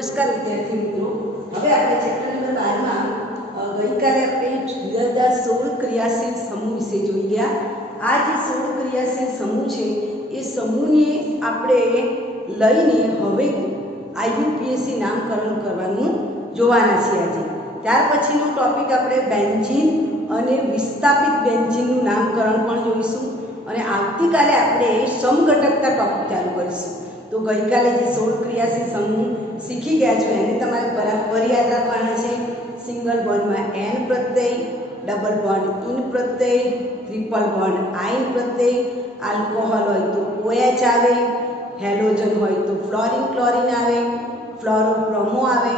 नमस्कार विद्यार्थी मित्रों, હવે આપણે ચેપ્ટર નંબર 12 માં ગઈકાલે આપણે જુદા જુદા 16 ક્રિયાશીલ સમૂહ વિશે જોઈ ગયા। આ જે 16 ક્રિયાશીલ સમૂહ છે એ સમૂહને આપણે લઈને હવે આઈયુપીએસસી નામકરણ કરવાનું જોવાના છે આજે। ત્યાર પછીનો ટોપિક આપણે બેન્ઝીન અને વિસ્થાપિત બેન્ઝીનનું નામકરણ પણ જોઈશું અને આવતીકાલે આપણે સમઘટકતા ટોપિક ચાલુ કરીશું। तो गई काले जो 16 क्रियाशील समूह सीखी गया छो एने तमारे बराबर याद रखवाना छे। सिंगल बॉन्ड में N Pratyaya, double bond in Pratyaya, triple bond आइन प्रत्यय, आल्कोहोल होय तो OH आवे, हेलोजन होय तो फ्लोरीन क्लोरीन आवे, फ्लोरोब्रोमो आवे,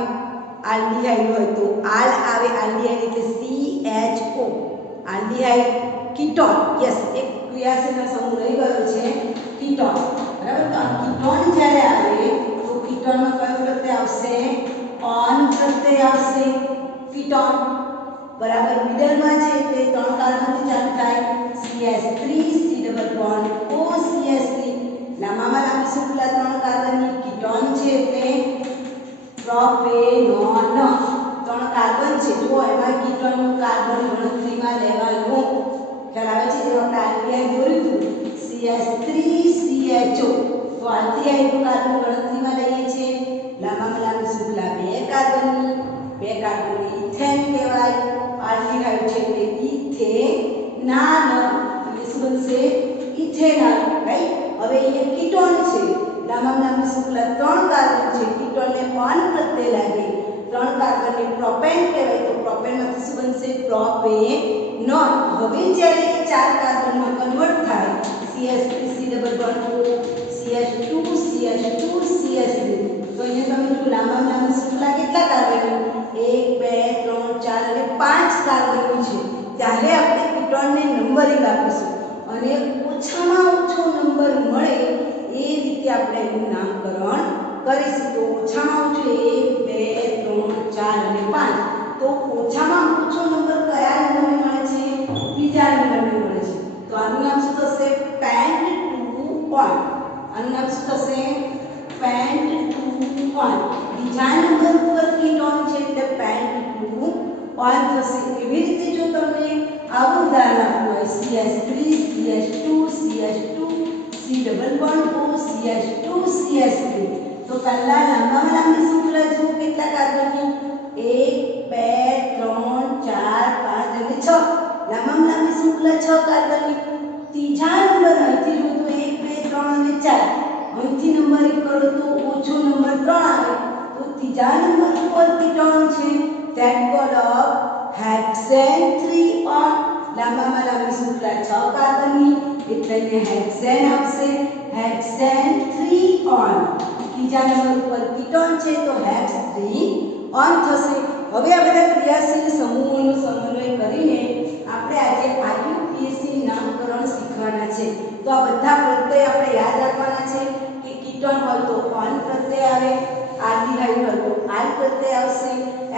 आल्डिहाइड होय तो आल आवे, आल्डिहाइड એટલે CHO, आल्डिहाइड, कीटोन, यस एक क्रियाशील समूह रही गयो छे कीटोन, बराबर। तो आ कीटोन જ્યારે આવે તો कीटोનમાં કયો પ્રત્યય આવશે? ઓન પ્રત્યય આવશે कीटोन, બરાબર। મિડલમાં છે એટલે ત્રણ કાર્બનથી ચાલુ થાય CH3 C double bond OCH3, લાંબામાં લાંબી શૃંખલા ત્રણ કાર્બનની कीटोन છે એટલે પ્રોપેનોન, ત્રણ કાર્બન છે જો એમાં कीटोनનું કાર્બન ગણતરીમાં લેવાનું ખ્યાલ આવે છે। જેમ આપણે આલ્ડિહાઇડ દોર્યું હતું CH3CHO, तो आल्डिहाइड कार्बन गणतरीમાં લઈએ છીએ। લાંબામાં લાંબી શૃંખલા બે કાર્બનની ઇથેન કહેવાય। આલ્ડિહાઇડ છે એટલે ઇથેનાલ, એટલે શું બનશે? Ethanol, right. હવે અહીંયા कीटोन છે, લાંબામાં લાંબી શૃંખલા ત્રણ કાર્બન છે, कीटोनને ઓન પ્રત્યય લાગે, ત્રણ કાર્બનને પ્રોપેન કહેવાય તો પ્રોપેનમાંથી શું બનશે? પ્રોપેનોન। હવે જ્યારે એ ચાર કાર્બનમાં કન્વર્ટ થાય CH3 C double bond O CH2 CH2 CH3, તો અહીંયા તમે જો લાંબામાં લાંબી શૃંખલા કેટલા કાર્બનની? 1 2 3 4 અને 5 કાર્બનની છે। ત્યારે આપણે कीटोनને નંબરિંગ આપીશું અને ઓછામાં ઓછો નંબર મળે એ રીતે આપણે એનું નામકરણ કરીશું। તો ઓછામાં ઓછો 1 2 3 4 અને 5, તો ઓછામાં ઓછો નંબર કયા નંબરને મળે છે? બીજા નંબરને મળે છે। તો આનું નામ શું થશે? પેન્ટ-ટુ-ઓન। આનું નામ શું થશે? પેન્ટ-ટુ-ઓન। બીજા નંબર પર कीटोन છે એટલે પેન્ટ-ટુ-ઓન થશે। એવી રીતે જો તમને આવું ઉદાહરણ આપ્યું હોય CH3 CH2 CH2 C double bond O CH2 CH3, તો પહેલા લાંબામાં લાંબી શૃંખલા જો કેટલા કાર્બનની? 1 2 3 4 5 અને 6, લાંબામાં લાંબી શૃંખલા 6 કાર્બનની। ત્રીજા નંબર અહીંથી જો તો 1 2 3 અને 4, અહીંથી નંબરિંગ કરો તો ઓછો નંબર 3 આવે, તો ત્રીજા નંબર ઉપર कीटोन છે that called of hexane 3-on, લાંબામાં લાંબી શૃંખલા 6 કાર્બનની એટલે અહીંયા હેક્સેન આવશે, હેક્સેન 3-on। ત્રીજા નંબર ઉપર कीटोन છે તો હેક્સ 3-on થશે। હવે આ બધા ક્રિયાશીલ સમૂહોનો સમન્વય કરીને આપણે આજે આઈયુપીએસસી નામકરણ શીખવાના છે। તો આ બધા પ્રત્યય આપણે યાદ રાખવાના છે કે कीटोन હોય તો ઓન પ્રત્યય આવે, આલ્ડિહાઇડ હોય તો આલ પ્રત્યય આવશે,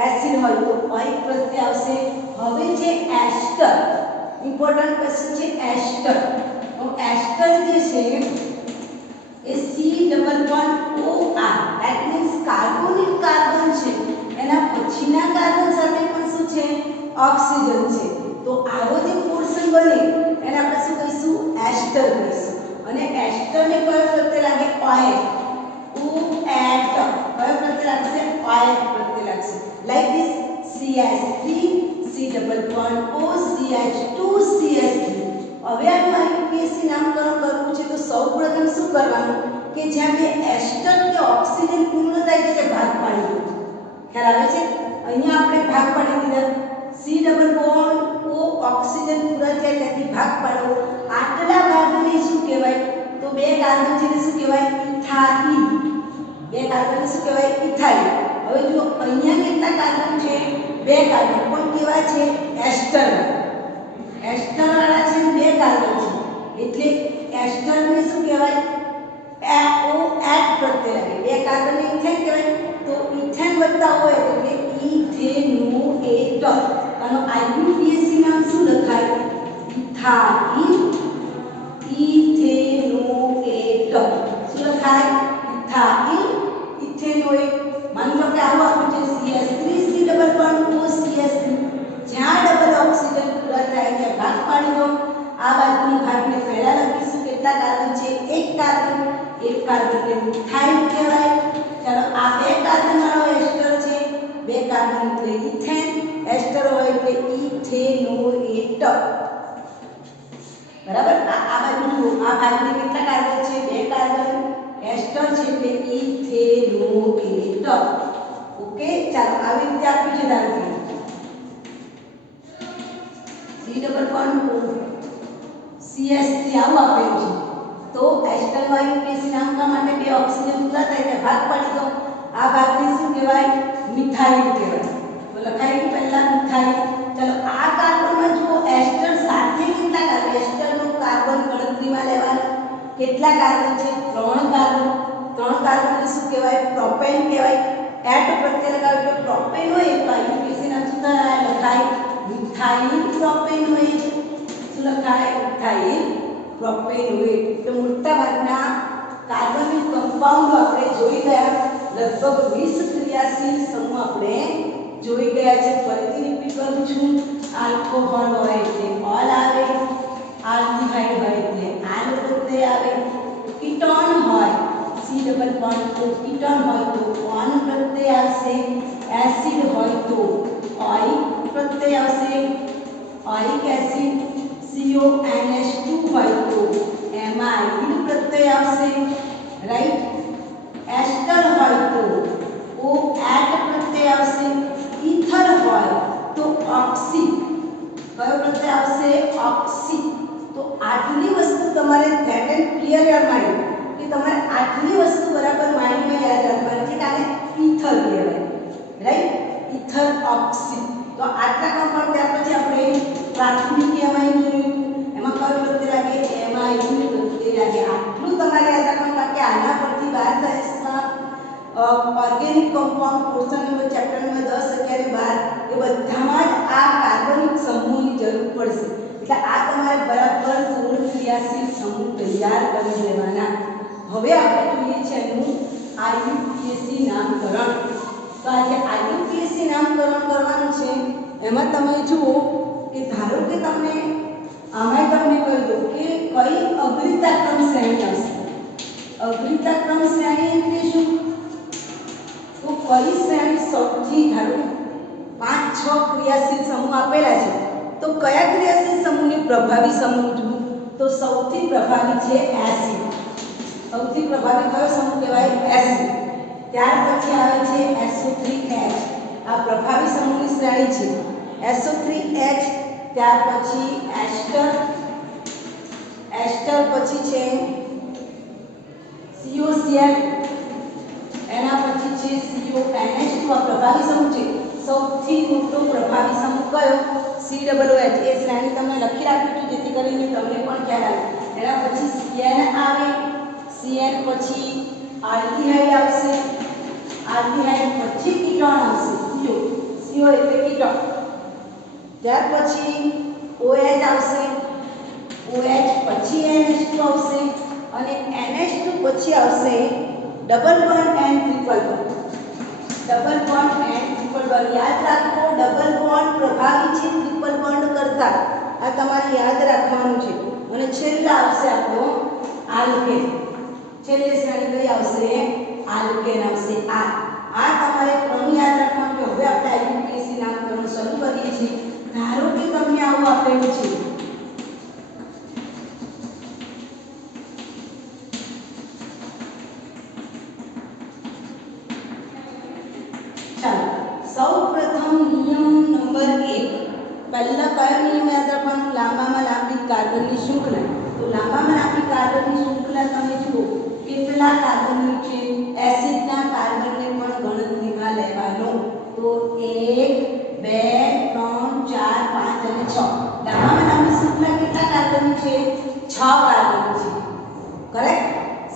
એસિડ હોય તો ઓઇક પ્રત્યય આવશે। હવે જે એસ્ટર, ઇમ્પોર્ટન્ટ ક્વેશ્ચન છે એસ્ટર, તો એસ્ટર જે છે એ C double bond OR, that means carbonic carbon છે એના પછીના કાર્બન સાથે પણ શું છે? ઓક્સિજન છે। તો આવો જે પોર્શન બને એને આપણે શું કહીશું? એસ્ટર કહીશું। અને એસ્ટરને કયો પ્રત્યય લાગે? ઓએચ, OH, કયો પ્રત્યય લાગશે? ઓએચ પ્રત્યય લાગશે। Like this CH3 C double bond O CH2 CH3। હવે આનું આઈયુપીએસસી નામકરણ કરવું છે તો સૌપ્રથમ શું કરવાનું કે જ્યાં બે એસ્ટર કે ઓક્સિજન પૂર્ણ થાય છે ભાગ પાડી દો। ખ્યાલ આવે છે? અહીંયા આપણે ભાગ પાડી દીધા, C double bond O oxygen પૂરા થયા ત્યાંથી ભાગ પાડો, આટલા ભાગને શું કહેવાય? તો બે કાર્બન છે એટલે શું કહેવાય? ઇથાઇલ, બે કાર્બનને શું કહેવાય? ઇથાઇલ। હવે જો અહીંયા કેટલા કાર્બન છે? બે કાર્બન, પણ કેવા છે? એસ્ટર, એસ્ટર વાળા છે બે કાર્બન છે એટલે એસ્ટરને શું કહેવાય? OH પ્રત્યય લાગે, બે કાર્બનને ઇથેન કહેવાય તો ઇથેન વત્તા OH એટલે ઇથેનોએટ। આનો આઈયુપીએસસી નામ શું લખાય? Ethyl ethanoate. શું લખાય? Ethyl ethanoate. માનો માની લો કે આવું આપ્યું છે CH3 C double bond O CH3 જ્યાં ડબલ ઓક્સિજન પૂરા થાય ત્યાં ભાગ પાડી દો આ બાજુની ભાગને પહેલા લખીશું કેટલા કાર્બન છે એક કાર્બનને મિથાઇલ કહેવાય ચાલો આ બે કાર્બન વાળો એસ્ટર છે બે કાર્બન એટલે ઇથેન એસ્ટર હોય એટલે ઇથેનોએટ બરાબર આ બાજુ આ ભાગને કેટલા કાર્બન છે બે કાર્બન એસ્ટર છે એટલે ઇથેનોએટ ઓકે ચાલો આવી રીતે આપ્યું છે ધારો કે C double bond O CH3 આવું આપેલું છે તો એસ્ટર વાયુ કેસી નામકા માટે બે ઓક્સિજન પૂરા થાય એટલે ભાગ પાડી દો આ ભાગને શું કહેવાય મિથાઇલ કહેવાય તો લખાઈ પહેલા મિથાઇલ ચલો આ કાર્બનમાં જો એસ્ટર સાથે કેટલા કાર્બન એસ્ટરનો કાર્બન ગણતરીમાં લેવાનો કેટલા કાર્બન છે ત્રણ કાર્બનને શું કહેવાય પ્રોપેન કહેવાય એટ પ્રત્યય લગાવ્યો એટલે પ્રોપેન હોય તો આયુ કેસી નામ શું લખાય મિથાઇલ પ્રોપેનોએટ શું લખાય મિથાઇલ પ્રોપેનોએટ તો મોટા ભાગના કાર્બનિક કમ્પાઉન્ડ આપણે જોઈ ગયા લગભગ 20 ક્રિયાશીલ સમૂહ આપણે જોઈ ગયા છે ફરીથી રિપીટ કરું છું આલ્કોહોલ હોય એટલે ઓલ આવે આલ્ડીહાઇડ હોય એટલે આલ પ્રત્યય આવે કીટોન હોય C ડબલ બોન્ડ તો કીટોન હોય તો ઓન પ્રત્યય આવશે એસિડ હોય તો ઓઇલ પ્રત્યય આવશે ઓઇક એસિડ CONH2 હોય તો એમાઇડ પ્રત્યય આવશે રાઈટ એસ્ટર હોય તો OAT પ્રત્યય આવશે ઈથર હોય તો ઓક્સી કયો પ્રત્યય આવશે ઓક્સી તો આટલી વસ્તુ તમારે that and clear your mind કે તમારે આટલી વસ્તુ બરાબર માઇન્ડમાં યાદ રાખવાની છે કે આને ઈથર કહેવાય રાઈટ ઈથર ઓક્સી તો આટલા કમ્પાઉન્ડ ત્યાર પછી આપણે પ્રાથમિક એમાઇન જોયું એમાં કયો પ્રત્યય લાગે એમાઇન પ્રત્યય લાગે આટલું તમારે યાદ રાખવાનું કારણ કે આના પરથી 12 સાયન્સમાં organic compound portion number chapter number 10 11 12 એ બધામાં જ આ કાર્બનિક સમૂહની જરૂર પડશે એટલે આ તમારે બરાબર પૂર્ણ ક્રિયાશીલ સમૂહ તૈયાર કરી લેવાના હવે આપણે જોઈએ છે એનું IUPAC નામકરણ તો આજે IUPAC નામકરણ કરવાનું છે એમાં તમે જુઓ કે ધારો કે તમને આમાં તમને કહી દો કે કઈ અગ્રિતા ક્રમ શ્રેણી હશે અગ્રિતા ક્રમ શ્રેણી એટલે શું તો કઈ શ્રેણી સૌથી ધારો 5-6 ક્રિયાશીલ સમૂહ આપેલા છે તો કયા ક્રિયાશીલ સમૂહને પ્રભાવી સમૂહ જુઓ તો સૌથી પ્રભાવી છે એસિડ સૌથી પ્રભાવી કયો સમૂહ કહેવાય એસિડ ત્યાર પછી આવે છે SO3H આ પ્રભાવી સમૂહની શ્રેણી છે SO3H ત્યાર પછી એસ્ટર પછી છે COCl એના પછી છે CONH2 આ પ્રભાવી સમૂહ છે સૌથી મોટો પ્રભાવી સમૂહ કયો COOH એ શ્રેણી તમને લખી રાખી છું જેથી કરીને તમને પણ ખ્યાલ આવે એના પછી CN આવે CN પછી આલ્ડીહાઇડ આવશે આલ્ડીહાઇડ પછી કીટોન આવશે CO એટલે કીટોન ત્યાર પછી OH આવશે OH પછી NH2 આવશે અને NH2 પછી આવશે double bond and triple bond double bond and triple bond યાદ રાખો ડબલ બોન્ડ પ્રભાવી છે ટ્રિપલ બોન્ડ કરતા આ તમારે યાદ રાખવાનું છે અને છેલ્લા આવશે આપણો આલ્કેન છેલ્લે શ્રેણી કઈ આવશે આલ્કેન આવશે આ તમારે ક્રમ યાદ રાખવાનું છે હવે આપણે IUPAC નામકરણ શરૂ કરીએ છીએ ધારો કે તમને આવું આપેલું છે ચાલો સૌપ્રથમ નિયમ નંબર 1 પહેલા કયો નિયમ યાદ રાખવાનો લાંબામાં લાંબી કાર્બનની શૃંખલા તો લાંબામાં લાંબી કાર્બનની શૃંખલા તમે જુઓ કેટલા કાર્બનની છે એસિડના કાર્બનને પણ ગણતરીમાં લેવાનો તો 1 2 3 4 5 અને 6 લાંબામાં લાંબી શૃંખલા કેટલા કાર્બનની છે 6 કાર્બન છે કરેક્ટ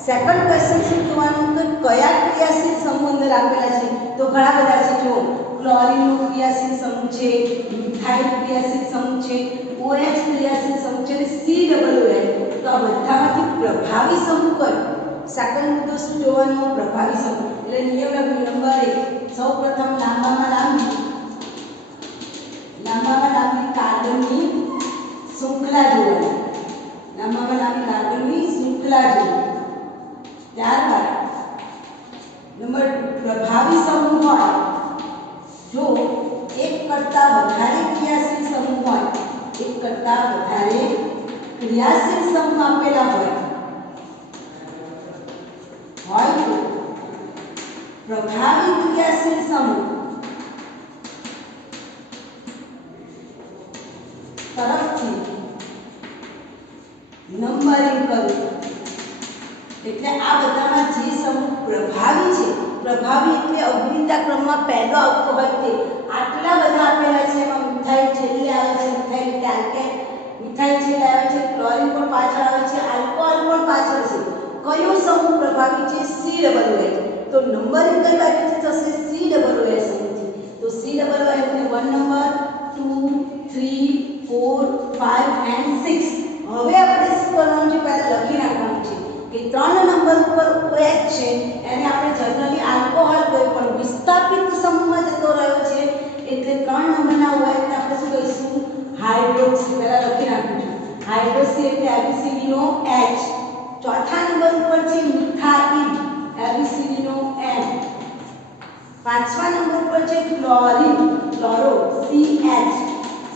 સેકન્ડ ક્વેશ્ચન શું જોવાનું કે કયા ક્રિયાશીલ સમૂહ અંદર આપેલા છે તો ઘણા બધા છે જો ક્લોરીનનો ક્રિયાશીલ સમૂહ છે મિથાઇલ ક્રિયાશીલ સમૂહ છે OH ક્રિયાશીલ સમૂહ છે અને COOH તો આ બધામાંથી પ્રભાવી સમૂહ કયો સેકન્ડ મુદ્દો શું જોવાનો પ્રભાવી સમૂહ એટલે નિયમ નંબર 1 શૃંખલા જોવાની, લાંબામાં લાંબી કાર્બનની શૃંખલા જોવાની. ત્યારબાદ નંબર 2 પ્રભાવી સમૂહ હોય, જો એક કરતાં વધારે ક્રિયાશીલ સમૂહ હોય, એક કરતાં વધારે ક્રિયાશીલ સમૂહ આપેલા હોય તો પ્રભાવી ક્રિયાશીલ સમૂહ તરફથી નંબરિંગ કરવું. એટલે આ બધામાં જે સમૂહ પ્રભાવી છે, પ્રભાવી એટલે અગ્નિતા ક્રમમાં પહેલો આવતો હોય તે આટલા બધા આપેલા છે. એમાં મિથાઇલ છેલ્લે આવે છે, મિથાઇલ એટલે આલ્કેન, મિથાઇલ છેલ્લે આવે છે, ક્લોરીન પણ પાછળ આવે છે, આલ્કોહોલ પણ પાછળ છે. કયો સમૂહ પ્રભાવી છે? COOH. તો નંબરિંગ કઈ બાજુથી થશે? COOH સમૂહથી. તો COOH એટલે 1 નંબર 2 3 4 5 and 6. હવે આપણે શું કરવાનું છે? પહેલા લખી નાખવાનું છે કે 3 નંબર ઉપર OH છે એને આપણે જનરલી આલ્કોહોલ કહીએ, પણ વિસ્થાપિત સમૂહમાં જતો રહ્યો છે એટલે 3 નંબરના OH ને આપણે શું કહીશું? હાઇડ્રોક્સી. પહેલા લખી નાખું છું. હાઇડ્રોક્સી એટલે ABCD નો H. ચોથા નંબર ઉપર છે મિથાઇલ, ABCD નો M. પાંચમા નંબર પર છે ક્લોરીન, ક્લોરો, CH,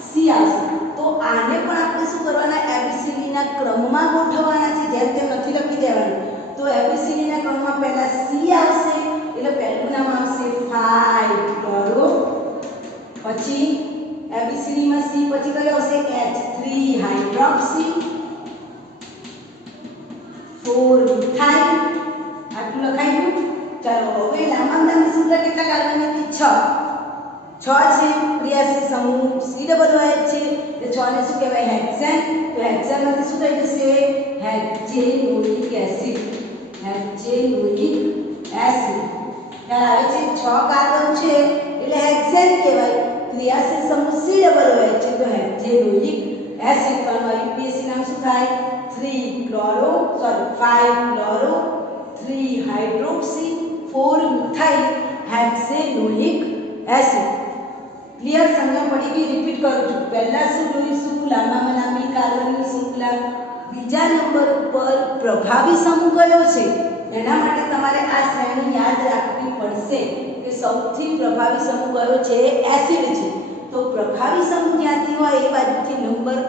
C આવશે. તો આને પણ આપણે શું કરવાના? ABCD ના ક્રમમાં ગોઠવવાના છે, જેમ તેમ નથી લખી દેવાનું. તો ABCD ના ક્રમમાં પહેલા C આવશે, એટલે પહેલું નામ આવશે 5 ક્લોરો. પછી ABCD માં C પછી કયો આવશે? H 3 hydroxy, 4 methyl. આટલું લખાઈ ગયું. ચાલો હવે લાંબામાં લાંબી શૃંખલા કેટલા કાર્બનની હતી? 6 છે. ક્રિયાશીલ સમૂહ COOH છે એટલે 6 ને શું કહેવાય? હેક્સેન. તો હેક્સેનમાંથી શું થઈ જશે? હેક્ઝેનોઇક એસિડ, હેક્ઝેનોઇક એસિડ. ખ્યાલ આવે છે? 6 કાર્બન છે એટલે હેક્સેન કહેવાય. ક્રિયાશીલ સમૂહ COOH છે તો હેક્ઝેનોઇક એસિડ. તો UPSC નામ શું થાય? 5 chloro 3 hydroxy 4 methyl hexanoic acid. Clear? સમજણ પડી ગઈ? રિપીટ કરું છું. પહેલા શું જોઈશું? લાંબામાં લાંબી કાર્બનની શૃંખલા. બીજા નંબર ઉપર પ્રભાવી સમૂહ કયો છે? એના માટે તમારે આ શ્રેણી યાદ રાખવી પડશે કે સૌથી પ્રભાવી સમૂહ કયો છે? એસિડ છે. તો પ્રભાવી સમૂહ જ્યાંથી હોય એ બાજુથી નંબરિંગ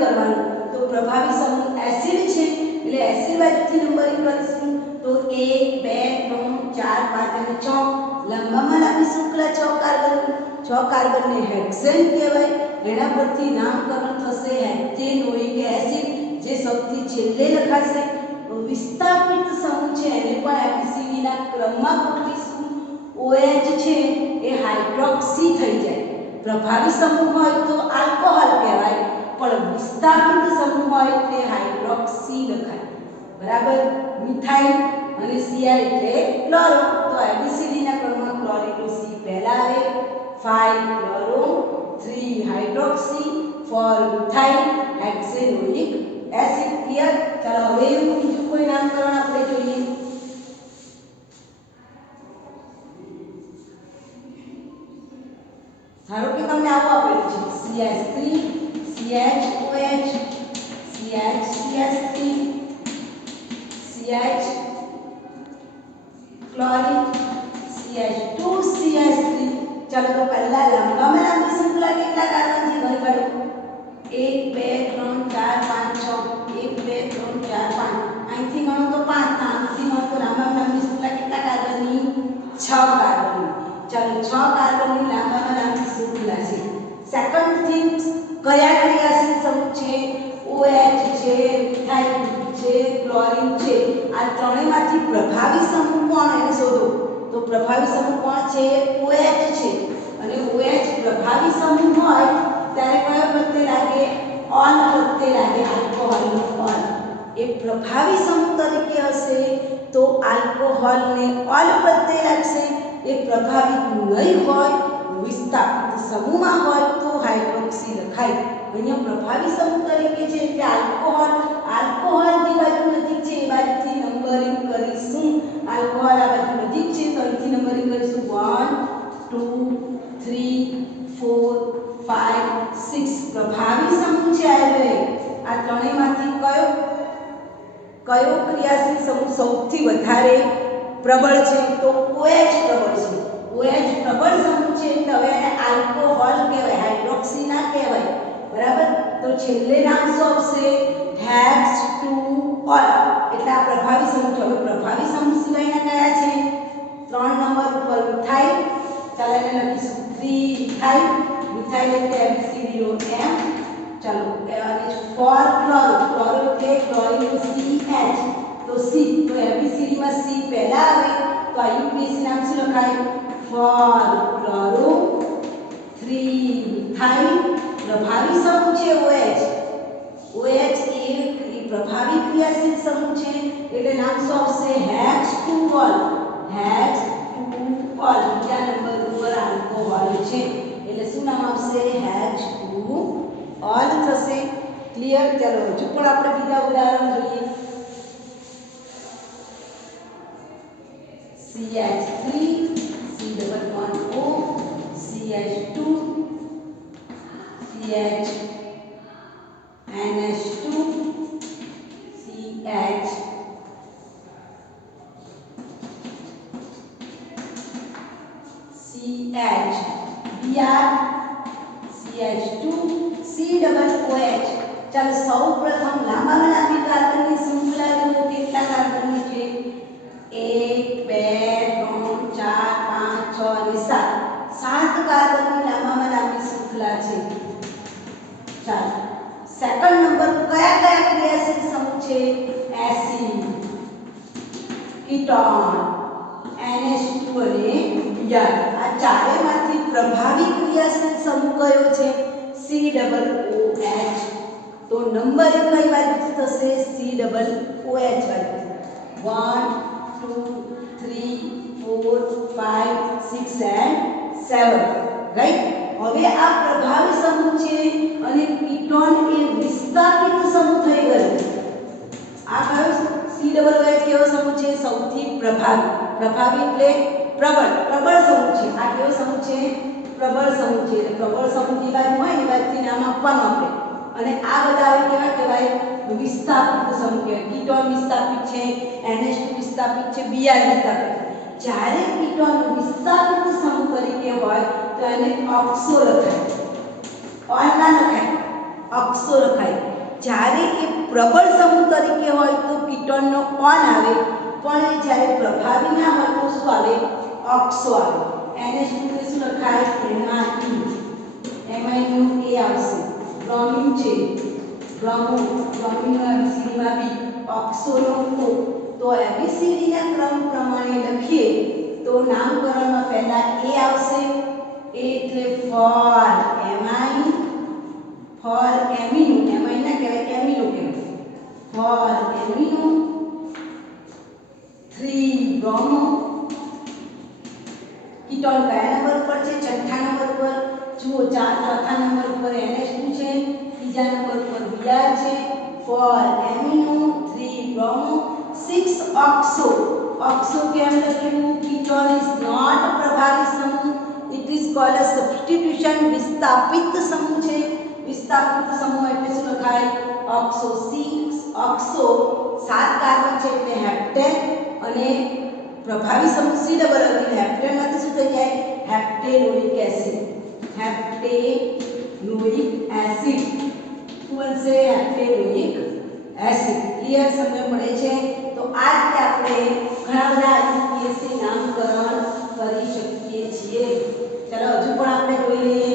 કરવાનું. તો પ્રભાવી સમૂહ એસિડ છે એટલે એસિડ બાજુથી નંબરિંગ કરીશું. તો 1 2 3 4 5 અને 6. લાંબામાં લાંબી શૃંખલા 6 કાર્બનને હેક્સેન કહેવાય. એના પરથી નામકરણ થશે હેક્ઝેનોઇક એસિડ, જે સૌથી છેલ્લે લખાશે. વિસ્થાપિત સમૂહ છે એને પણ ABCD ના ક્રમમાં ગોઠવીશું. OH છે એ હાઇડ્રોક્સી થઈ જાય. પ્રભાવી સમૂહ હોય તો આલ્કોહોલ કહેવાય, પણ વિસ્થાપિત સમૂહ હોય તે હાઇડ્રોક્સી લખાય. બરાબર? મિથાઇલ અને Cl એટલે ક્લોરો. તો ABCD ના ક્રમમાં ક્લોરીન C પહેલા આવે. 5 chloro 3 hydroxy 4 methyl hexanoic acid. Clear? ચાલો હવે બીજું કોઈ નામકરણ આપણે જોઈએ. ધારો કે તમને આવું આપેલું છે CH3 CHOH CH3 CH chlorine CH2 CH3. ચાલો તો પહેલા લાંબામાં લાંબી શૃંખલા કેટલા કાર્બન છે? ગણી કાઢો. 1 2 3 4 5 6. 1 2 3 4 5. અહીંથી ગણો તો 5, આમથી ગણો તો લાંબામાં લાંબી શૃંખલા કેટલા કાર્બનની? 6 કાર્બનની. ચાલો 6 કાર્બનની લાંબામાં લાંબી શૃંખલા છે. સેકન્ડ થિંગ, કયા ક્રિયાશીલ સમૂહ છે? OH છે, મિથાઇલ છે, ક્લોરીન છે. આ ત્રણેયમાંથી પ્રભાવી સમૂહ કોણ? એને શોધો. તો પ્રભાવી સમૂહ કોણ છે? OH છે. અને OH પ્રભાવી સમૂહ હોય ત્યારે કયો પ્રત્યય લાગે? ઓલ પ્રત્યય લાગે, આલ્કોહોલનો ઓલ. એ પ્રભાવી સમૂહ તરીકે હશે તો આલ્કોહોલને ઓલ પ્રત્યય લાગશે. એ પ્રભાવિત નહીં હોય, વિસ્થાપિત સમૂહમાં હોય તો હાઇડ્રોક્સી લખાય. અહીંયા પ્રભાવી સમૂહ તરીકે છે એટલે આલ્કોહોલ જે બાજુ નજીક છે એ બાજુથી નંબરિંગ કરીશું. આલ્કોહોલ આ બાજુ નજીક છે તો અહીંથી નંબરિંગ કરીશું 1 2 3 4 5 6 પ્રભાવી સમૂહ છે આ ત્રણેયમાંથી કયો ક્રિયાશીલ સમૂહ સૌથી વધારે પ્રબળ છે? તો OH પ્રબળ છે. OH પ્રબળ સમૂહ છે તો હવે એને આલ્કોહોલ કહેવાય, હાઇડ્રોક્સી ના કહેવાય. બરાબર? તો છેલ્લે નામ શું આવશે? H2O. એટલે આ પ્રભાવી સમૂહ છે. હવે પ્રભાવી સમૂહ સિવાયના કયા છે? 3 નંબર ઉપર મિથાઇલ. ચાલો એને લખીશું 3 મિથાઇલ. મિથાઇલ એટલે ABCD નો M. ચાલો અને 4 ક્લોરો. ક્લોરો એટલે ક્લોરીન CH. તો C તો ABCD માં C પહેલા આવે તો આ UPSC નામ શું લખાય? 4 ક્લોરો 3 મિથાઇલ. પ્રભાવી સમૂહ છે OH. OH એ પ્રભાવી ક્રિયાશીલ સમૂહ છે એટલે નામ શું આવશે? H2O. H2O. બીજા નંબર ઉપર આલ્કોહોલ છે એટલે શું નામ આવશે? H2O થશે. ક્લિયર? ચાલો હજુ પણ આપણે બીજા ઉદાહરણ જોઈએ. CH3 C11O CH2 CH NH2 CH CH Br CH2 COOH. ચાલો સૌપ્રથમ લાંબામાં લાંબી કાર્બનની શૃંખલા જુઓ કેટલા કાર્બનની છે? 1 2 3 4 5 6 અને 7. 7 કાર્બનની લાંબામાં લાંબી શૃંખલા છે. ચાલો સેકન્ડ નંબર કયા કયા ક્રિયાશીલ સમૂહ છે? એસિડ, કીટોન, NH2 અને Br. આ ચારેયમાંથી પ્રભાવી ક્રિયાશીલ સમૂહ કયો છે? COOH. તો નંબર કઈ બાજુ થશે? COOH બાજુ. 1 2 3 4 5 6 and 7. રાઈટ? હવે આ પ્રભાવી સમૂહ છે અને કીટોન એ વિસ્થાપિત સમૂહ થઈ ગયો. આ કયો COOH કેવો સમૂહ છે? સૌથી પ્રભાવી. પ્રભાવી એટલે પ્રબળ સમૂહ છે. આ કેવો સમૂહ છે? પ્રબળ સમૂહ છે. એટલે પ્રબળ સમૂહ ની બાજુ હોય ને બાજુથી નામ આપવાનું આપણે. અને આ બધા હવે કેવા કહેવાય? વિસ્થાપિત સમૂહ કહેવાય. કીટોન વિસ્થાપિત છે, NH2 વિસ્થાપિત છે, Br વિસ્થાપિત. જ્યારે કીટોન વિસ્થાપિત સમૂહ તરીકે હોય તો એને ઓક્સો લખાય. ઓન ના લખાય, ઓક્સો લખાય. જ્યારે એ પ્રબળ સમૂહ તરીકે હોય તો કીટોનનો ઓન આવે, પણ એ જ્યારે પ્રભાવી ના હોય તો શું આવે? ઓક્સો આવે. NH2 ને શું લખાય? MI નું A આવશે. બ્રોમિન છે, બ્રોમિન નો ABCD માં B. ઓક્સો નો O. તો ABCD ના ક્રમ પ્રમાણે લખીએ તો નામકરણમાં પહેલા A આવશે. A એટલે four amine, four amino. Amine ના કહેવાય, એમિનો કહેવાય. Four amino 3 bromo. કીટોન કયા નંબર ઉપર છે? છઠ્ઠા નંબર ઉપર. જુઓ ચોથા નંબર ઉપર NH2 છે, ત્રીજા નંબર ઉપર Br છે, 4 એમિનો 3 બ્રોમો 6 ઓક્સો. ઓક્સો કેમ લખ્યું? કીટોન ઇઝ નોટ પ્રભાવી સમૂહ. It is called a substitution. વિસ્થાપિત સમૂહ છે. વિસ્થાપિત સમૂહ એટલે શું લખાય? ઓક્સો. 6 ઓક્સો. 7 કાર્બન છે એટલે હેપ્ટેન. અને પ્રભાવી સમૂહ COO. હેપ્ટેન માંથી શું થઈ જાય? હેપ્ટેનોઇક એસિડ. હેપ્ટેનોઇક એસિડ. શું બનશે? હેપ્ટેનોઇક એસિડ. ક્લિયર? સમજ પડે છે? તો આ રીતે આપણે ઘણા બધા UPSC નામકરણ કરી શકીએ છીએ. ચલો હજુ પણ આપણે જોઈ લઈએ.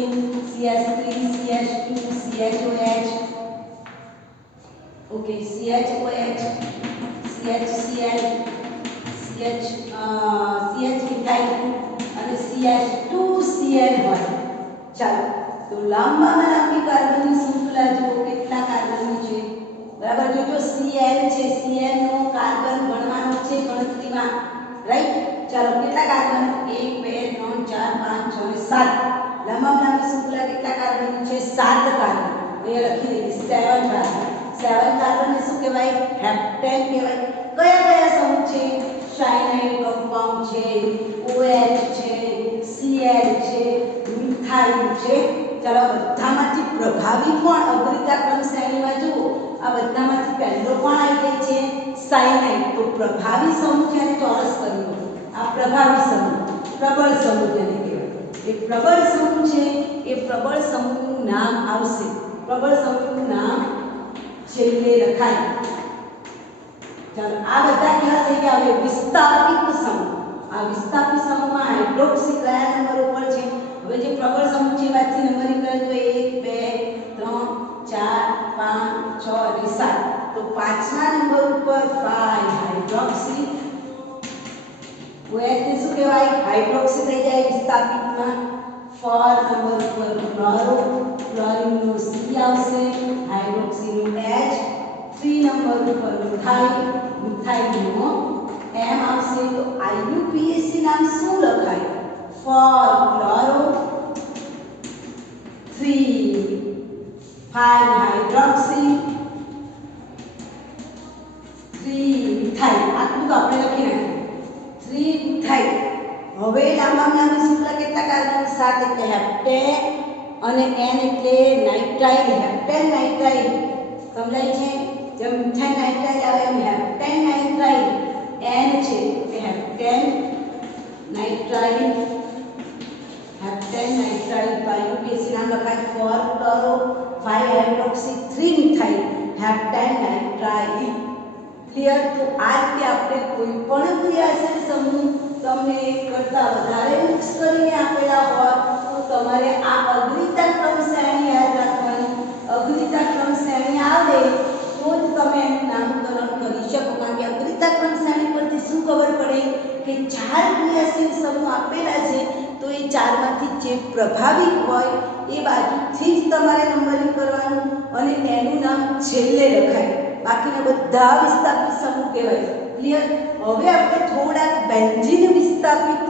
CH3 CH2 CHOH. Okay, CHOH CHCl CH methyl અને CH2Cl હોય. ચાલો તો લાંબામાં લાંબી કાર્બનની શૃંખલા જુઓ કેટલા કાર્બનની છે? બરાબર? જોજો Cl છે. Cl નો કાર્બન ગણવાનો છે ગણતરીમાં. રાઈટ? ચાલો કેટલા કાર્બન? 1 2 3 4 5 6 અને 7. લાંબામાં લાંબી શૃંખલા કેટલા કાર્બનની છે? 7 કાર્બન. અહીંયા લખી દઈએ 7 કાર્બન. 7 કાર્બન ને શું કહેવાય? હેપ્ટેન કહેવાય. કયા કયા સમૂહ છે? સાયનાઇડ કમ્પાઉન્ડ છે, OH છે, Cl છે, મિથાઇલ આવ્યું છે. ચાલો બધામાંથી પ્રભાવી કોણ અગ્રતા ક્રમ શ્રેણીમાં જુઓ આ બધામાંથી પહેલો કોણ આવી જાય છે સાયનાઇડ. તો પ્રભાવી સમૂહ છે અને ચોરસ કર્યો આ પ્રભાવી સમૂહ પ્રબળ સમૂહ જેને કહેવાય. એ પ્રબળ સમૂહ છે એ પ્રબળ સમૂહનું નામ આવશે. પ્રબળ સમૂહનું નામ છેલ્લે લખાય. ચાલો આ બધા કેવા થઈ ગયા હવે વિસ્થાપિત સમૂહ. આ વિસ્થાપિત સમૂહમાં હાઇડ્રોક્સી કયા નંબર ઉપર છે? હવે જે પ્રબળ સમૂહ છે વાતથી નંબરિંગ કરે તો 1 2 3 4 5 6 અને 7. તો 5મા નંબર ઉપર 5 હાઇડ્રોક્સી. ઓએચ શું કહેવાય હાઇડ્રોક્સી થઈ જાય વિસ્થાપિતમાં. 4 નંબર ઉપર ક્લોરો ક્લોરીનનો સી આવશે હાઇડ્રોક્સીનું એચ. 3 નંબર ઉપર મિથાઇલ મિથાઇલનો એમ આવશે. તો આઈયુપીએસી નામ શું લખાય? 4 ક્લોરો 3 5 હાઇડ્રોક્સી 3 મિથાઇલ. આટલું તો આપણે લખી નાખીએ 3 મિથાઇલ. હવે લાંબામાં લાંબી સૂત્ર કેટલા કાર્બન? 7 એટલે હેપ્ટેન અને N એટલે નાઇટ્રાઇલ. હેપ્ટેન નાઇટ્રાઇલ સમજાય છે? જેમ મિથાઇલ નાઇટ્રાઇલ આવે એમ હેપ્ટેન નાઇટ્રાઇલ N છે એટલે હેપ્ટેન નાઇટ્રાઇલ. હેપ્ટેન નાઇટ્રાઇલ આઈયુપીએસી નામ લખાય 4 chloro 5 hydroxy 3 methyl heptane nitrile. Clear? તો આ રીતે આપણે કોઈ પણ ક્રિયાશીલ સમૂહ તમને એક કરતા વધારે મિક્સ કરીને આપેલા હોય તો તમારે આ અગ્રિતા ક્રમ શ્રેણી યાદ રાખવાની. અગ્રિતા ક્રમ શ્રેણી આવે તો જ તમે એનું નામકરણ કરી શકો. કારણ કે અગ્રિતા ક્રમ શ્રેણી પરથી શું ખબર પડે કે 4 ક્રિયાશીલ સમૂહ આપેલા છે તો એ 4માંથી જે પ્રભાવી હોય એ બાજુથી જ તમારે નંબરિંગ કરવાનું અને એનું નામ છેલ્લે લખાય. બાકીના બધા વિસ્થાપિત સમૂહ કહેવાય. ક્લિયર? હવે આપણે થોડાક બેન્ઝીન વિસ્થાપિત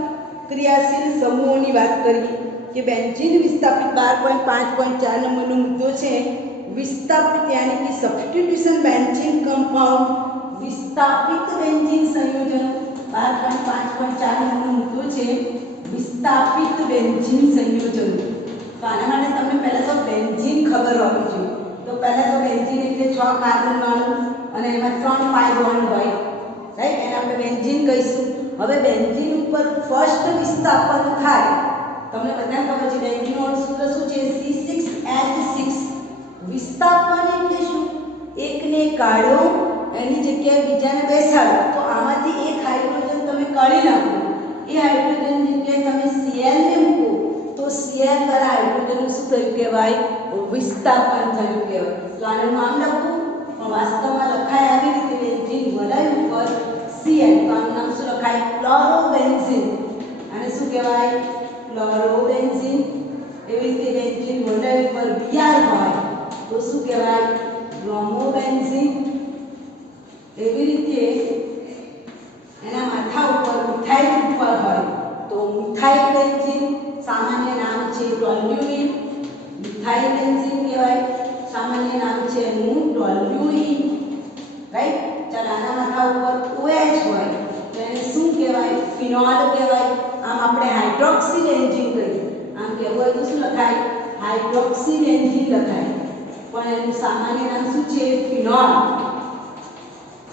ક્રિયાશીલ સમૂહોની વાત કરીએ કે બેન્ઝીન વિસ્થાપિત 12.5.4 નંબરનો મુદ્દો છે. વિસ્થાપિત યાની કે સબસ્ટિટ્યુશન બેન્ઝીન કમ્પાઉન્ડ વિસ્થાપિત બેન્ઝીન સંયોજન 12.5.4 નંબરનો મુદ્દો છે. વિસ્થાપિત બેન્ઝીન સંયોજન. તો આના માટે તમને પહેલા તો બેન્ઝીન ખબર હોવી જોઈએ. તો પહેલા તો બેન્ઝીન એટલે 6 કાર્બન વાળું અને એમાં 3 પાઈ બોન્ડ હોય રાઈટ. એને આપણે બેન્ઝીન કહીશું. હવે બેન્ઝીન ઉપર ફર્સ્ટ વિસ્થાપન થાય. તમને બધાને ખબર છે બેન્ઝીનનું સૂત્ર શું છે? C6H6. વિસ્થાપન એટલે શું? એકને કાઢો એની જગ્યાએ બીજાને બેસાડો. તો આમાંથી એક હાઇડ્રોજન તમે કાઢી નાખો. એ હાઇડ્રોજન જગ્યાએ તમે Cl ને મૂકો તો Cl વાળા હાઇડ્રોજનનું શું થયું કહેવાય? વિસ્થાપન થયું કહેવાય. તો આનું નામ લખું પણ વાસ્તવમાં લખાય આવી રીતે બેન્ઝીન વલય ઉપર Cl. તો આનું નામ શું લખાય? ક્લોરોબેન્ઝીન. આને શું કહેવાય? ક્લોરોબેન્ઝીન. એવી રીતે બેન્ઝીન વલય ઉપર Br હોય તો શું કહેવાય? બ્રોમોબેન્ઝીન. એવી રીતે એના માથા ઉપર મિથાઇલ ઉપર હોય તો મિથાઇલ બેન્ઝીન. સામાન્ય નામ છે ટોલ્યુઇન. મિથાઇલ બેન્ઝીન કહેવાય. સામાન્ય નામ છે એનું ટોલ્યુઇન. રાઈટ? ચાલો આના માથા ઉપર OH હોય તો એને શું કહેવાય? ફિનોલ કહેવાય. આમ આપણે હાઇડ્રોક્સી બેન્ઝીન કહીએ. આમ કહેવું હોય તો શું લખાય? હાઇડ્રોક્સી બેન્ઝીન લખાય. પણ એનું સામાન્ય નામ શું છે? ફિનોલ.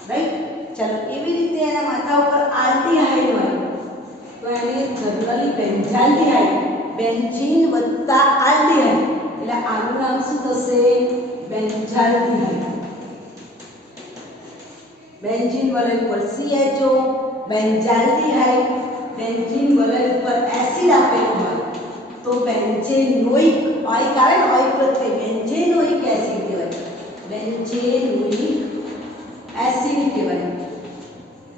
રાઈટ? ચાલો એવી રીતે એના માથા ઉપર આલ્ડીહાઇડ હોય તો એને જનરલી બેન્ઝાલ્ડીહાઇડ. બેન્ઝીન વત્તા આલ્ડીહાઇડ એટલે આનું નામ શું થશે? બેન્ઝાલ્ડીહાઇડ. બેન્ઝીન વલય ઉપર CHO બેન્ઝાલ્ડીહાઇડ. બેન્ઝીન વલય ઉપર એસિડ આપેલો હોય તો બેન્ઝેનોઇક ઓઇક આવે ને ઓઇક પ્રત્યે બેન્ઝેનોઇક એસિડ કહેવાય. બેન્ઝેનોઇક એસિડ કહેવાય.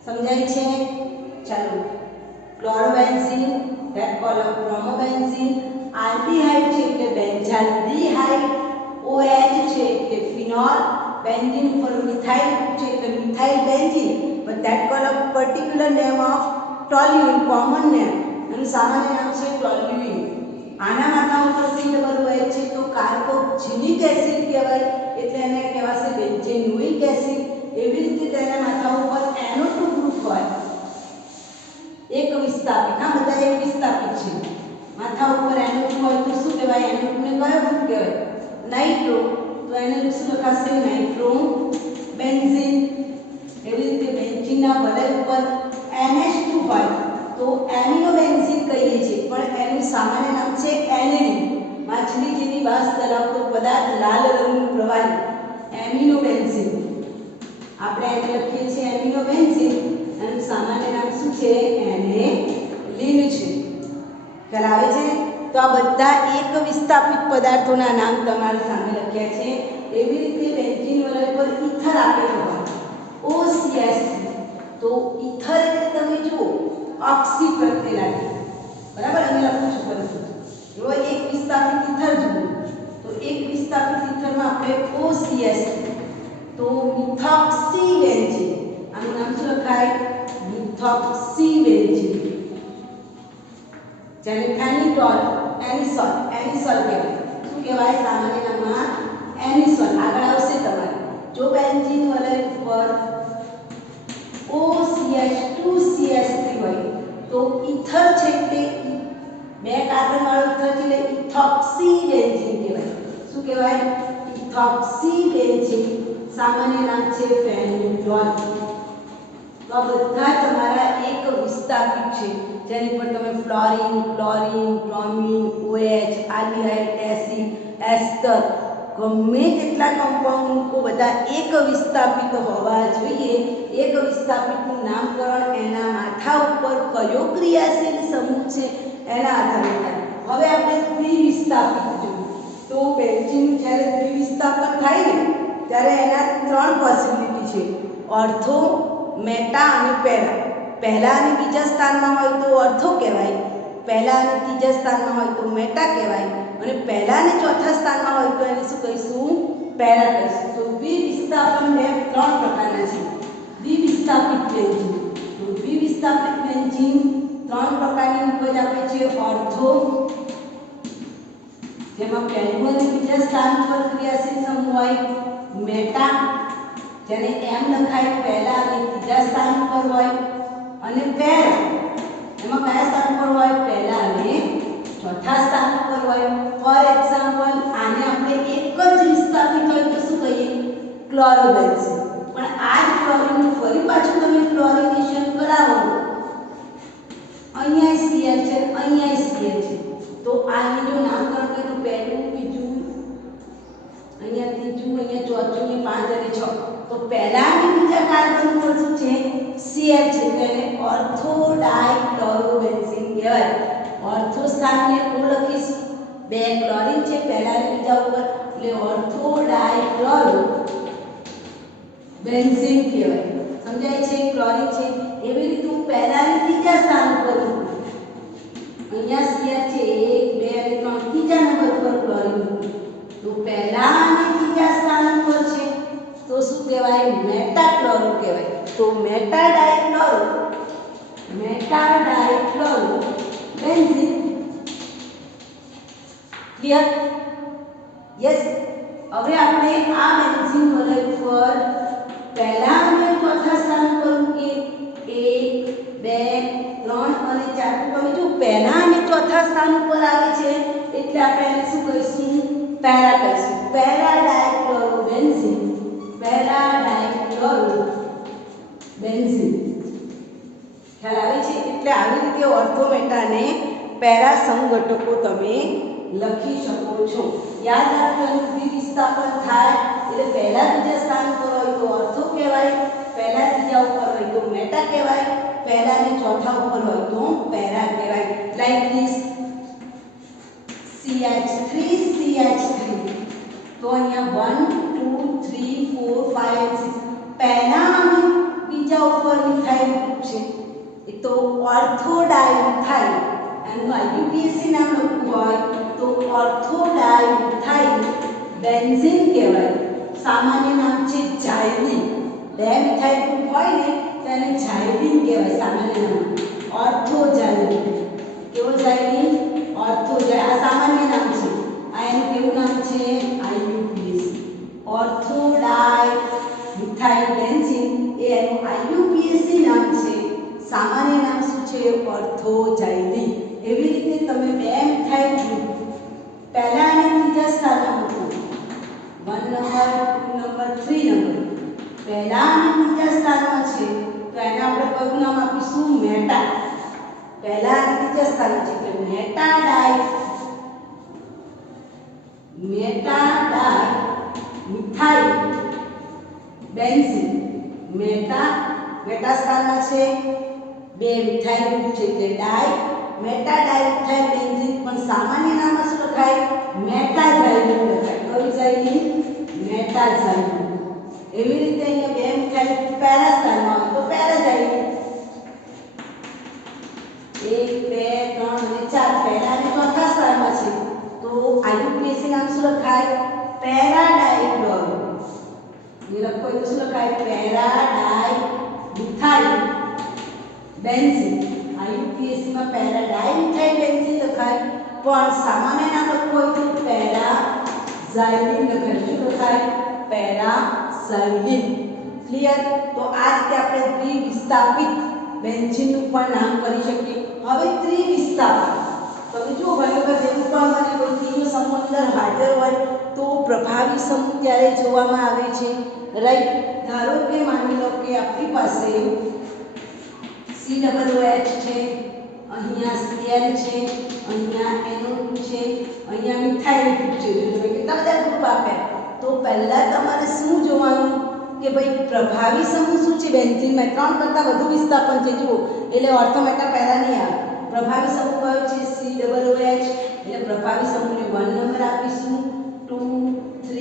સમજાય છે? ચાલો ક્લોરોબેન્ઝીન ધેટ કોલમ બ્રોમોબેન્ઝીન. આલ્ડીહાઇડ છે એટલે બેન્ઝાલ્ડીહાઇડ. OH છે એટલે ફિનોલ. બેન્ઝીન ઉપર મિથાઇલ છે એટલે methyl benzene. but that call a particular name of toluene common name. એનું સામાન્ય નામ છે ટોલ્યુઇન. આના માથા ઉપર COOH છે તો કાર્બોક્સિલિક એસિડ કહેવાય એટલે એને કહેવાશે બેન્ઝેનોઇક એસિડ. એવી રીતે તેના માથા ઉપર NO2 ગ્રુપ હોય એક વિસ્થાપિત. આ બધા એક વિસ્થાપિત છે. માથા માથા ઉપર NO2 હોય તો શું કહેવાય? NO2 ને કયો ગ્રુપ કહેવાય? નાઇટ્રો. તો એને શું લખાશે? Nitro benzene. એવી રીતે બેન્ઝીનના વલય ઉપર NH2 હોય તો એમિનો બેન્ઝીન કહીએ છીએ, પણ એનું સામાન્ય નામ છે એનેડિન. માછલી જેવી વાસ ધરાવતો પદાર્થ, લાલ રંગનું પ્રવાહી, એમિનો બેન્ઝીન. આપણે એને લખીએ છીએ એમિનો બેન્ઝીન, એનું સામાન્ય નામ શું છે? એનેલિન છે. ખ્યાલ આવે છે? તો આ બધા એક વિસ્થાપિત પદાર્થોના નામ તમારી સામે લખ્યા છે. એવી રીતે બેન્ઝીન વલય પર ઇથર આપેલો હોય OCH3. તો ઇથર એટલે તમે જુઓ ઓક્સી પ્રત્યે લાગે, બરાબર? અહીં લખું છું પરંતુ એવો એક વિસ્થાપિત ઇથર જુઓ તો એક વિસ્થાપિત ઇથરમાં આપણે OCH3 તો મિથોક્સી બેન્ઝીન. આનું નામ શું લખાય? Methoxy benzene. જેને ફેનિટોલ એનિસોલ કહેવાય. શું કહેવાય? સામાન્ય નામમાં એનિસોલ. આગળ આવશે તમારે. જો બેન્ઝીન વલય ઉપર OCH2 CH3 હોય તો ઇથર છે તે બે કાર્બન વાળું ઇથર છે એટલે ઇથોક્સી બેન્ઝીન કહેવાય. શું કહેવાય? Ethoxy benzene. સામાન્ય નામ છે ફેનિટોલ. તો આ બધા તમારા એક વિસ્થાપિત છે, જેની પર તમે fluorine, chlorine, bromine, OH, aldehyde, acid, ester ગમે તેટલા કમ્પાઉન્ડ મૂકો, બધા એક વિસ્થાપિત હોવા જોઈએ. એક વિસ્થાપિતનું નામકરણ એના માથા ઉપર કયો ક્રિયાશીલ સમૂહ છે એના આધારે થાય. હવે આપણે દ્વિવિસ્થાપિત જોઈએ તો બેન્ઝીન જ્યારે દ્વિવિસ્થાપન થાય ને ત્યારે એના ત્રણ પોસિબિલિટી છે: ઓર્થો, મેટા અને પેરા. પહેલા અને બીજા સ્થાનમાં હોય તો ઓર્થો કહેવાય, પહેલા અને ત્રીજા સ્થાનમાં હોય તો મેટા કહેવાય, અને પહેલા અને ચોથા સ્થાનમાં હોય તો એને શું કહીશું? પેરા કહીશું. તો દ્વિવિસ્થાપન બે ત્રણ પ્રકારના છે. દ્વિવિસ્થાપિત બેન્ઝીન. તો દ્વિવિસ્થાપિત બેન્ઝીન ત્રણ પ્રકારની ઉપજ આપે છે: ઓર્થો, જેમાં પહેલું અને બીજા સ્થાન પર ક્રિયાશીલ સમૂહ હોય; મેટા, જેને એમ લખાય, પહેલા અને ત્રીજા સ્થાન પર હોય; અને પેરા, એમાં કયા સ્થાન પર હોય? પહેલા અને ચોથા સ્થાન પર હોય. ફોર એક્ઝામ્પલ, આને આપણે એક જ વિસ્થાપિત હોય તો શું કહીએ? ક્લોરોબેન્ઝીન. પણ આ જ ક્લોરીનનું ફરી પાછું તમે ક્લોરિનેશન કરાવો, અહીંયા Cl છે, અહીંયા Cl છે, તો આને જો નામકરણ કરીએ તો પહેલું, બીજું, અહીંયા ત્રીજું, અહીંયા ચોથું, ને 5 અને 6. તો પહેલા અને બીજા કાર્બન પર શું છે? Cl છે. તેને ઓર્થો ડાઇક્લોરોબેન્ઝીન કહેવાય. ઓર્થો સ્થાનને O લખીશું, બે ક્લોરીન છે પહેલા અને બીજા ઉપર એટલે ઓર્થો ડાઇક્લોરોબેન્ઝીન કહેવાય. સમજાય છે? ક્લોરીન છે. એવી રીતે હું પહેલા અને ત્રીજા સ્થાન પર અહીંયા Cl છે 1 2 અને 3 ત્રીજા નંબર પર ક્લોરીન, તો પહેલા અને ત્રીજા સ્થાન પર છે તો શું કહેવાય? મેટાક્લોરો કહેવાય. તો મેટા ડાઇક્લોરો બેન્ઝીન. ક્લિયર? યસ. હવે આપણે આ બેન્ઝીન વલય પર પહેલા અને ચોથા સ્થાન પર મૂકીએ. 1 2 3 અને 4. તમે જો પહેલા અને ચોથા સ્થાન ઉપર આવે છે એટલે આપણે એને શું કહીશું? પેરા કહીશું. પેરા ડાઇક્લોરોબેન્ઝીન. ખ્યાલ આવે છે? એટલે આવી રીતે ઓર્થો, મેટા અને પેરા સમઘટકો તમે લખી શકો છો. યાદ રાખવાનું, દ્વિવિસ્થાપન થાય એટલે પહેલા બીજા સ્થાન પર હોય તો ઓર્થો કહેવાય, પહેલા ત્રીજા ઉપર હોય તો મેટા કહેવાય, પહેલા અને ચોથા ઉપર હોય તો પેરા કહેવાય. લાઈક ધીસ CH3 તો અહીંયા 1 2 3 4 5 અને 6 પહેલા અને બીજા ઉપર મિથાઇલ ગ્રુપ છે. એ તો ઓર્થો ડાઇમિથાઇલ. એનું IUPAC નામ લખવું હોય તો ઓર્થો ડાઇમિથાઇલ બેન્ઝીન કહેવાય. સામાન્ય નામ છે ઝાયલીન. બે મિથાઇલ ગ્રુપ હોય ને તેને ઝાયલીન કહેવાય સામાન્ય નામ. Ortho xylene. કેવો ઝાયલીન? ઓર્થો. આ સામાન્ય નામ છે. આ એનું કેવું નામ છે? IUPAC. ઓર્થો ડાઇમિથાઇલ બેન્ઝીન એ એનું IUPAC નામ છે. સામાન્ય નામ શું છે? Ortho xylene. એવી રીતે તમે બે મિથાઇલ પહેલા ત્રીજા સ્થાને છે એટલે મેટાડાઈ મિથાઇલ બેન્ઝીન મેટા સ્થાનમાં છે બે મિથાઇલ ગ્રુપ છે એટલે ડાઈ મેટાડાઇમિથાઇલ બેન્ઝીન પણ સામાન્ય નામ શું લખાય મેટાઝાઇલિન લખાય કયું ઝાઇલિન મેટાઝાઇલિન એવી રીતે અહીંયા બે મિથાઇલ પહેલા સ્થાનમાં હોય તો પેરાઝાઇલિન 1 2 3 અને 4 પહેલા અને ચોથા સ્થાનમાં છે તો આયુપીએસી નામ શું લખાય પેરાડાઇક્લોરો ये लखो तो શું લખાય પેરાડાઇમિથાઇલ બેન્ઝીન આયુપીએસી માં પેરાડાઇમિથાઇલ બેન્ઝીન લખાય પણ સામાન્ય નામ લખવું હોય તો પેરાઝાઇલિન લખાય શું લખાય પેરાઝાઇલિન ક્લિયર તો આ રીતે આપણે દ્વિવિસ્થાપિત બેન્ઝીન નું પણ નામ કરી શકીએ હવે ત્રિવિસ્થાપિત તમે જો ઘણીવાર જેવું પણ મને કોઈ ત્રીજો સમૂહ અંદર હાજર હોય તો પ્રભાવી સમૂહ ત્યારે જોવામાં આવે છે રાઈટ ધારો કે માની લો કે આપણી પાસે COOH છે અહીંયા Cl છે અહીંયા NO2 છે અહીંયા મિથાઇલ ગ્રુપ છે જો તમે કેટલા બધા ગ્રુપ આપ્યા તો પહેલા તમારે શું જોવાનું કે ભાઈ પ્રભાવી સમૂહ શું છે બેન્ઝીનમાં 3 કરતાં વધુ વિસ્થાપન છે જુઓ એટલે ઓર્થોમેટા પહેલા નહીં આવે પ્રભાવી સમૂહ કયો છે COOH એટલે પ્રભાવી સમૂહને 1 નંબર આપીશું 2 3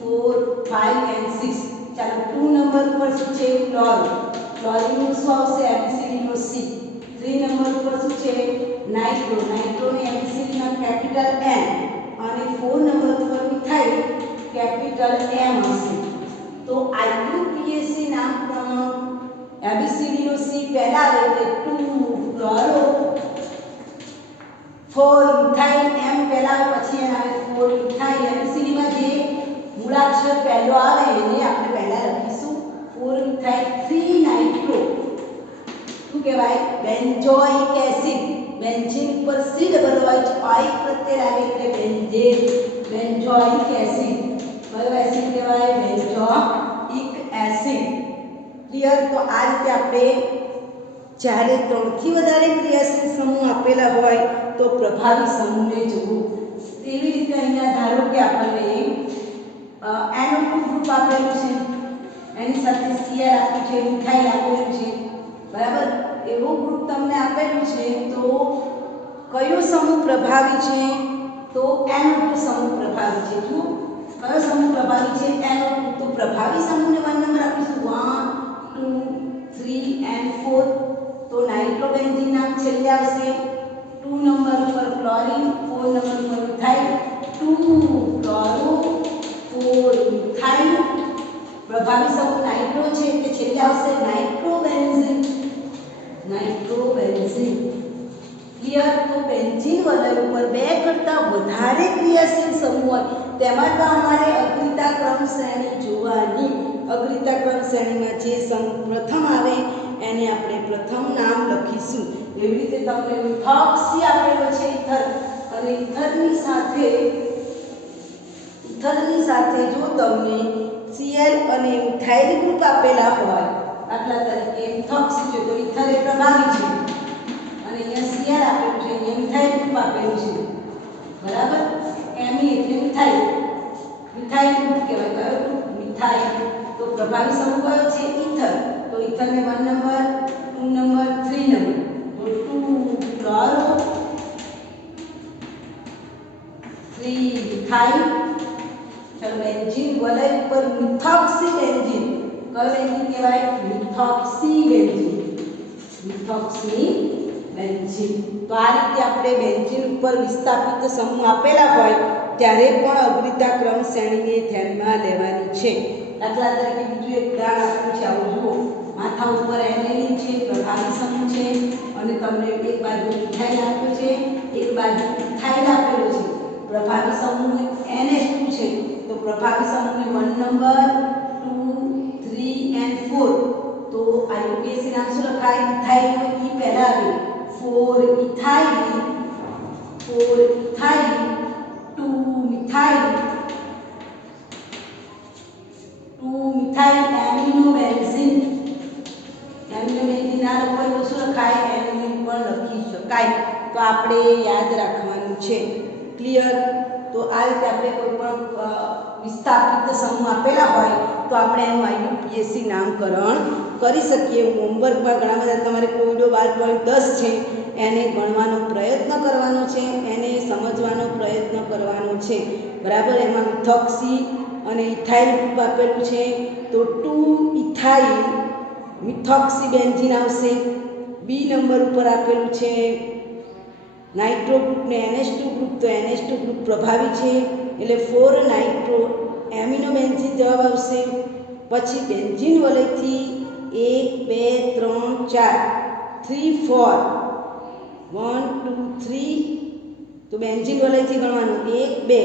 4 5 and 6 ચાલો 2 નંબર પર શું છે ક્લોરીનનું શું આવશે એબીસીડી નો C 3 નંબર પર શું છે નાઇટ્રોની એબીસીડી નામ કેપિટલ N અને 4 નંબર પર મિથાઇલ કેપિટલ M હશે તો આઈયુપીએસી નામ પ્રમાણે એબીસીડી નો C પહેલા આવે એટલે 2 ક્લોરો 4 મિથાઇલ M પહેલા આવે પછી એને આવે 4 મિથાઇલ એબીસીડી માં જે મૂળાક્ષર પહેલો આવે એને આપણે પહેલા લખીશું 4 મિથાઇલ 3 નાઇટ્રો શું કહેવાય બેન્ઝોઇક એસિડ બેન્ઝીન ઉપર COOH ઓઇક પ્રત્યય લાગે એટલે બેન્ઝોઇક એસિડ કયો એસિડ કહેવાય બેન્ઝોઇક એસિડ ક્લિયર તો આ રીતે આપણે જ્યારે 3 થી વધારે ક્રિયાશીલ સમૂહ આપેલા હોય તો પ્રભાવી સમૂહને જોવું તેવી રીતે અહીંયા ધારો કે આપણને NO2 ગ્રુપ આપેલું છે એની સાથે Cl આપ્યું છે મિથાઇલ આપેલું છે બરાબર એવો ગ્રુપ તમને આપેલું છે તો કયો સમૂહ પ્રભાવી છે તો NO2 સમૂહ પ્રભાવી છે જો કયો સમૂહ પ્રભાવી છે NO2 તો પ્રભાવી સમૂહને 1 નંબર આપીશું 1 2 3 and 4 તો નાઇટ્રોબેન્ઝીન નામ છેલ્લે આવશે 2 નંબર પર ક્લોરીન 4 નંબર પર મિથાઇલ 2 ક્લોરો 4 મિથાઇલ પ્રભાવી સમૂહ નાઇટ્રો છે એટલે છેલ્લે આવશે નાઇટ્રોબેન્ઝીન ક્લિયર તો બેન્ઝીન વલય ઉપર 2 કરતાં વધારે ક્રિયાશીલ સમૂહ હોય તેમાં તો અમારે અગ્રિતા ક્રમ શ્રેણી જોવાની અગ્રિતા ક્રમ શ્રેણીમાં જે સમૂહ પ્રથમ આવે એને આપણે પ્રથમ નામ લખીશું એવી રીતે તમને મિથોક્સી આપેલો છે ઇથર અને ઇથરની સાથે જો તમને Cl અને મિથાઇલ ગ્રુપ આપેલા હોય દાખલા તરીકે મિથોક્સી છે તો ઇથર એ પ્રભાવી છે અને અહીંયા Cl આપેલું છે અહીંયા મિથાઇલ ગ્રુપ આપેલું છે બરાબર Mi એટલે મિથાઇલ ગ્રુપ કહેવાય કયો ગ્રુપ મિથાઇલ તો પ્રભાવી સમૂહ કયો છે ઇથર તો ઇથરને 1 નંબર 2 નંબર 3 નંબર તો 2 ક્લોરો 3 મિથાઇલ ચલો બેન્ઝીન વલય ઉપર મિથોક્સી બેન્ઝીન કયો બેન્ઝીન કહેવાય મિથોક્સી બેન્ઝીન તો આ રીતે આપણે બેન્ઝીન ઉપર વિસ્થાપિત સમૂહ આપેલા હોય ત્યારે પણ અગ્રિતા ક્રમ શ્રેણીને ધ્યાનમાં લેવાની છે દાખલા તરીકે બીજું એક ઉદાહરણ આપ્યું છે આવું જુઓ માથા ઉપર એનેલિન છે પ્રભાવી સમૂહ છે અને તમને એક બાજુ મિથાઇલ આપ્યું છે એક બાજુ ઇથાઇલ આપેલું છે પ્રભાવી સમૂહ NH2 છે તો પ્રભાવી સમૂહને 1 નંબર 2 3 and 4 તો આયુપીએસી નામ શું લખાય ઇથાઇલ નો E પહેલા આવે 4 ઇથાઇલ 2 મિથાઇલ એમિનો બેન્ઝીન ના લખો તો શું લખાય એમિનો પણ લખી શકો તો આપણે યાદ રાખવાનું છે. ક્લિયર? તો આ રીતે આપણે કોઈ પણ વિસ્થાપિત સમૂહ આપેલા હોય તો આપણે એનું IUPAC નામકરણ કરી શકીએ. હોમવર્કમાં ઘણા બધા તમારે કોયડો 12.10 છે એને ગણવાનો પ્રયત્ન કરવાનો છે, એને સમજવાનો પ્રયત્ન કરવાનો છે. બરાબર? એમાં મિથોક્સી અને ઇથાઇલ ગ્રુપ આપેલું છે તો 2 ઇથાઇલ મિથોક્સી બેન્ઝીન આવશે. બી નંબર ઉપર આપેલું છે નાઇટ્રો ગ્રુપ ને NH2 ગ્રુપ, તો NH2 ગ્રુપ પ્રભાવી છે એટલે 4 નાઇટ્રો એમિનો બેન્ઝીન જવાબ આવશે. પછી બેન્ઝીન વલયથી 1 2 3 4 3 4 1 2 3 તો બેન્ઝીન વલયથી ગણવાનું 1 2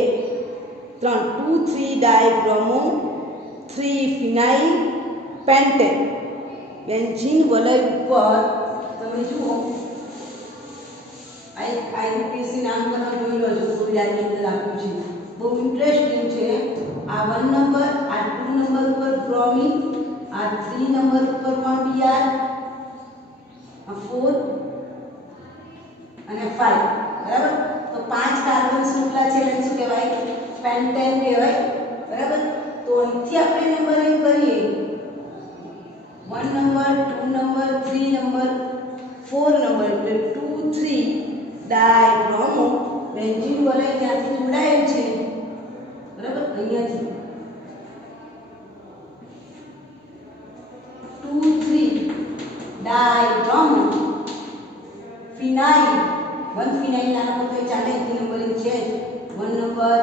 3 2 3 ડાયબ્રોમો 3 ફિનાઇલ પેન્ટેન. બેન્ઝીન વલય ઉપર તમે જુઓ IUPAC નામકરણ જોઈ લો છો. કોયડાની અંદર આપ્યું છે, બહુ ઇન્ટરેસ્ટિંગ છે. આ 1 નંબર, આ 2 નંબર ઉપર બ્રોમિન, આ 3 નંબર ઉપર પણ Br, આ 4 અને 5. બરાબર? તો 5 કાર્બન શૃંખલા છે એને શું કહેવાય? પેન્ટેન કહેવાય. બરાબર? તો અહીંથી આપણે નંબરિંગ કરીએ 1 નંબર, 2 નંબર, 3 નંબર, 4 નંબર એટલે 2 3 ડાયબ્રોમો બેન્ઝીન વલય ત્યાંથી જોડાયેલ છે. બરાબર? અહીંયાથી 2 3 ડાયબ્રોમો ફિનાઇલ 1 ફિનાઇલ નાખો તો ચાલે, એ નંબરિંગ છે. 1 નંબર,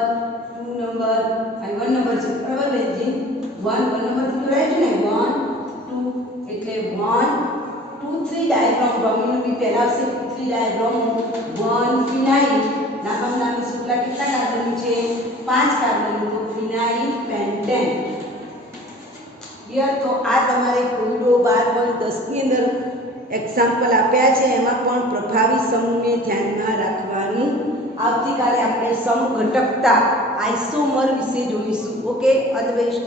2 નંબર અને 1 નંબર છે. બરાબર? બેન્ઝીન 1 નંબરથી જોડાય છે ને 1 2 એટલે 1 2 3 ડાયબ્રોમો. બ્રોમિનનું બી પહેલા આવશે. 2 3 ડાયબ્રોમો 1 ફિનાઇલ. નામની શૃંખલા કેટલા કાર્બનની છે? 5 કાર્બનની. તો ફિનાઇલ પેન્ટેન. ક્લિયર? તો આ તમારે કોયડો 12.10 ની અંદર એક્ઝામ્પલ આપ્યા છે. એમાં પણ પ્રભાવી સમૂહને ધ્યાનમાં રાખવાનું. આવતીકાલે આપણે સમઘટકતા આઇસોમર વિશે જોઈશું. Okay, all the best.